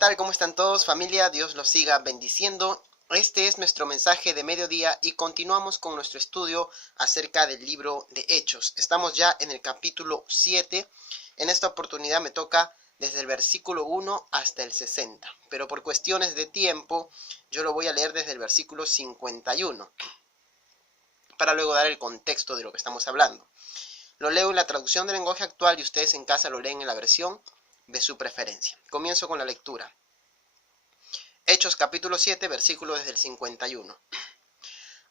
tal? ¿Cómo están todos? Familia, Dios los siga bendiciendo. Este es nuestro mensaje de mediodía y continuamos con nuestro estudio acerca del libro de Hechos. Estamos ya en el capítulo 7. En esta oportunidad me toca desde el versículo 1 hasta el 60. Pero por cuestiones de tiempo, yo lo voy a leer desde el versículo 51. Para luego dar el contexto de lo que estamos hablando. Lo leo en la traducción del lenguaje actual y ustedes en casa lo leen en la versión de su preferencia. Comienzo con la lectura. Hechos capítulo 7, versículo desde el 51.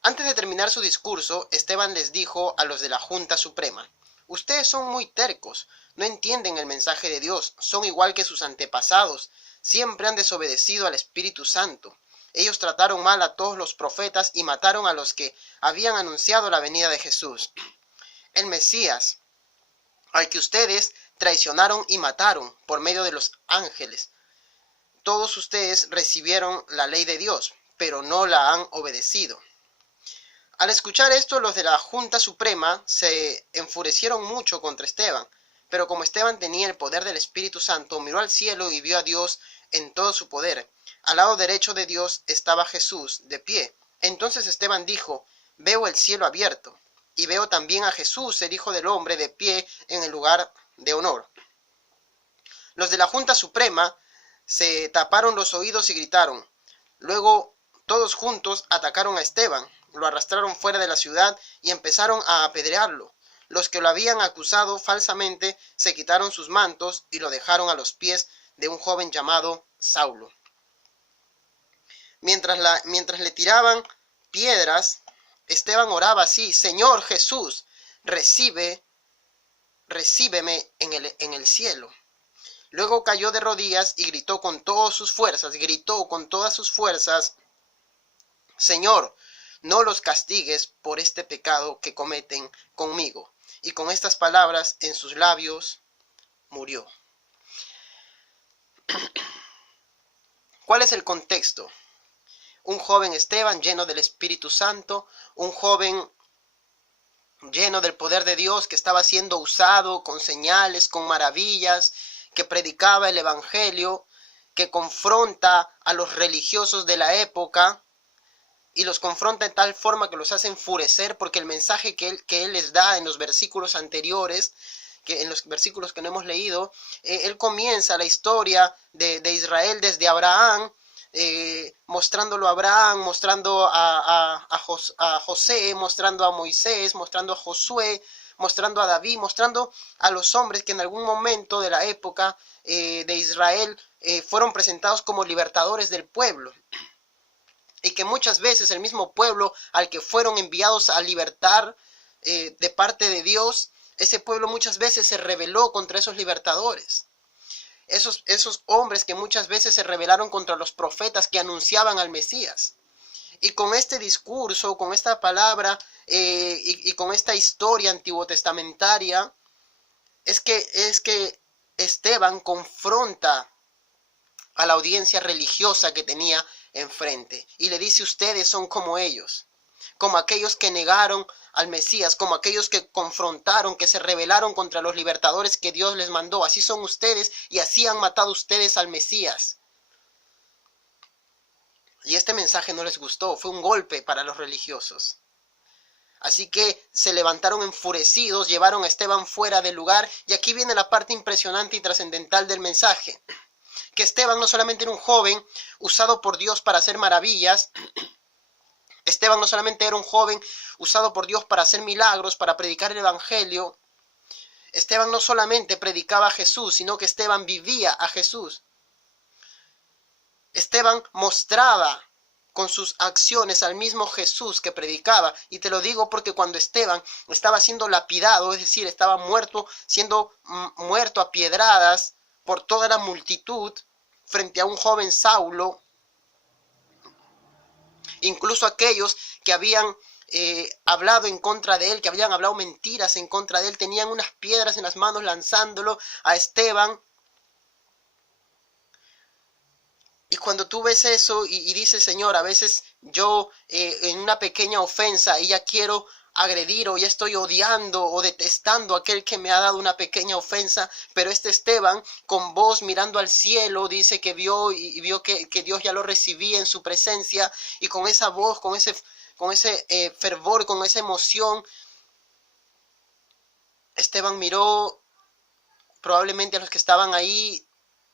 Antes de terminar su discurso, Esteban les dijo a los de la Junta Suprema: ustedes son muy tercos, no entienden el mensaje de Dios, son igual que sus antepasados, siempre han desobedecido al Espíritu Santo. Ellos trataron mal a todos los profetas y mataron a los que habían anunciado la venida de Jesús, el Mesías, al que ustedes traicionaron y mataron por medio de los ángeles. Todos ustedes recibieron la ley de Dios, pero no la han obedecido. Al escuchar esto, los de la Junta Suprema se enfurecieron mucho contra Esteban, pero como Esteban tenía el poder del Espíritu Santo, miró al cielo y vio a Dios en todo su poder. Al lado derecho de Dios estaba Jesús, de pie. Entonces Esteban dijo: veo el cielo abierto, y veo también a Jesús, el Hijo del Hombre, de pie en el lugar de honor. Los de la Junta Suprema se taparon los oídos y gritaron. Luego todos juntos atacaron a Esteban, lo arrastraron fuera de la ciudad y empezaron a apedrearlo. Los que lo habían acusado falsamente se quitaron sus mantos y lo dejaron a los pies de un joven llamado Saulo. Mientras le tiraban piedras, Esteban oraba así: Señor Jesús, recíbeme en el cielo. Luego cayó de rodillas y gritó con todas sus fuerzas: Señor, no los castigues por este pecado que cometen conmigo. Y con estas palabras en sus labios murió. ¿Cuál es el contexto? Un joven Esteban lleno del Espíritu Santo, un joven lleno del poder de Dios que estaba siendo usado con señales, con maravillas, que predicaba el Evangelio, que confronta a los religiosos de la época y los confronta de tal forma que los hace enfurecer, porque el mensaje que él les da en los versículos anteriores, en los versículos que no hemos leído, él comienza la historia de Israel desde Abraham, mostrándolo a Abraham, mostrando a José, mostrando a Moisés, mostrando a Josué, mostrando a David, mostrando a los hombres que en algún momento de la época de Israel fueron presentados como libertadores del pueblo. Y que muchas veces el mismo pueblo al que fueron enviados a libertar de parte de Dios, ese pueblo muchas veces se rebeló contra esos libertadores. Esos hombres que muchas veces se rebelaron contra los profetas que anunciaban al Mesías. Y con este discurso, con esta palabra y con esta historia antiguotestamentaria, es que Esteban confronta a la audiencia religiosa que tenía enfrente y le dice: ustedes son como ellos, como aquellos que negaron al Mesías, como aquellos que confrontaron, que se rebelaron contra los libertadores que Dios les mandó. Así son ustedes y así han matado ustedes al Mesías. Y este mensaje no les gustó, fue un golpe para los religiosos. Así que se levantaron enfurecidos, llevaron a Esteban fuera del lugar, y aquí viene la parte impresionante y trascendental del mensaje. Que Esteban no solamente era un joven usado por Dios para hacer maravillas, Esteban no solamente era un joven usado por Dios para hacer milagros, para predicar el Evangelio. Esteban no solamente predicaba a Jesús, sino que Esteban vivía a Jesús. Esteban mostraba con sus acciones al mismo Jesús que predicaba. Y te lo digo porque cuando Esteban estaba siendo lapidado, es decir, estaba siendo muerto a piedradas por toda la multitud frente a un joven Saulo, incluso aquellos que habían hablado en contra de él, que habían hablado mentiras en contra de él, tenían unas piedras en las manos lanzándolo a Esteban. Y cuando tú ves eso y dices: Señor, a veces yo en una pequeña ofensa y ya quiero agredir o ya estoy odiando o detestando a aquel que me ha dado una pequeña ofensa, pero este Esteban con voz mirando al cielo dice que vio y vio que Dios ya lo recibía en su presencia, y con esa voz, con ese fervor, con esa emoción, Esteban miró probablemente a los que estaban ahí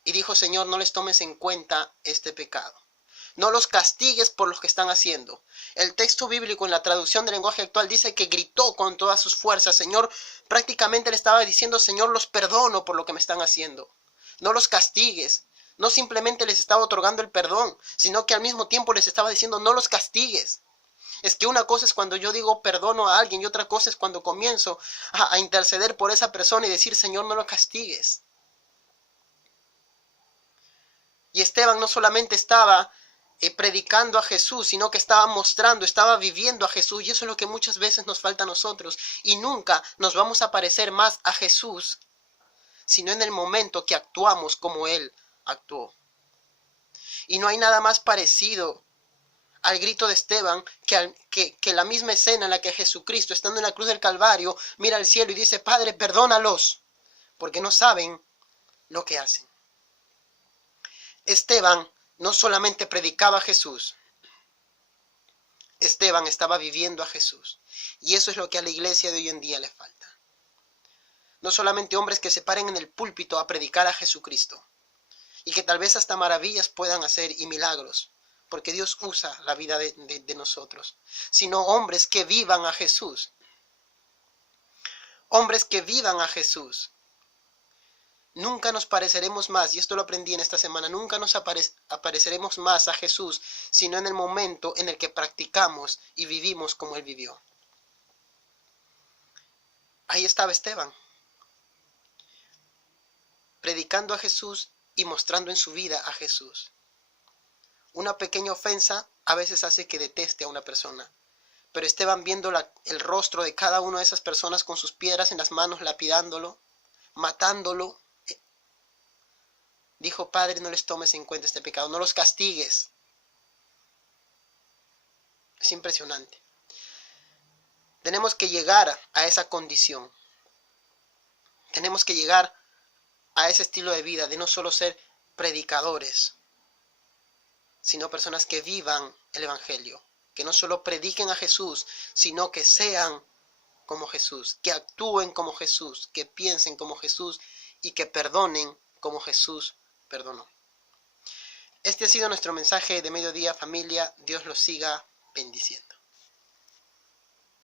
y dijo: Señor, no les tomes en cuenta este pecado. No los castigues por lo que están haciendo. El texto bíblico en la traducción del lenguaje actual dice que gritó con todas sus fuerzas. Señor, prácticamente le estaba diciendo: Señor, los perdono por lo que me están haciendo. No los castigues. No simplemente les estaba otorgando el perdón, sino que al mismo tiempo les estaba diciendo: no los castigues. Es que una cosa es cuando yo digo perdono a alguien y otra cosa es cuando comienzo a interceder por esa persona y decir: Señor, no lo castigues. Y Esteban no solamente estaba predicando a Jesús, sino que estaba mostrando, estaba viviendo a Jesús, y eso es lo que muchas veces nos falta a nosotros, y nunca nos vamos a parecer más a Jesús, sino en el momento que actuamos como Él actuó. Y no hay nada más parecido al grito de Esteban que la misma escena en la que Jesucristo, estando en la cruz del Calvario, mira al cielo y dice: Padre, perdónalos, porque no saben lo que hacen. Esteban no solamente predicaba a Jesús, Esteban estaba viviendo a Jesús. Y eso es lo que a la iglesia de hoy en día le falta. No solamente hombres que se paren en el púlpito a predicar a Jesucristo, y que tal vez hasta maravillas puedan hacer y milagros, porque Dios usa la vida de nosotros, sino hombres que vivan a Jesús. Hombres que vivan a Jesús. Nunca nos pareceremos más, y esto lo aprendí en esta semana, nunca nos apareceremos más a Jesús, sino en el momento en el que practicamos y vivimos como Él vivió. Ahí estaba Esteban, predicando a Jesús y mostrando en su vida a Jesús. Una pequeña ofensa a veces hace que deteste a una persona, pero Esteban, viendo el rostro de cada una de esas personas con sus piedras en las manos, lapidándolo, matándolo, dijo: Padre, no les tomes en cuenta este pecado, no los castigues. Es impresionante. Tenemos que llegar a esa condición. Tenemos que llegar a ese estilo de vida de no solo ser predicadores, sino personas que vivan el Evangelio, que no solo prediquen a Jesús, sino que sean como Jesús, que actúen como Jesús, que piensen como Jesús y que perdonen como Jesús perdonó. Este ha sido nuestro mensaje de mediodía, familia. Dios los siga bendiciendo.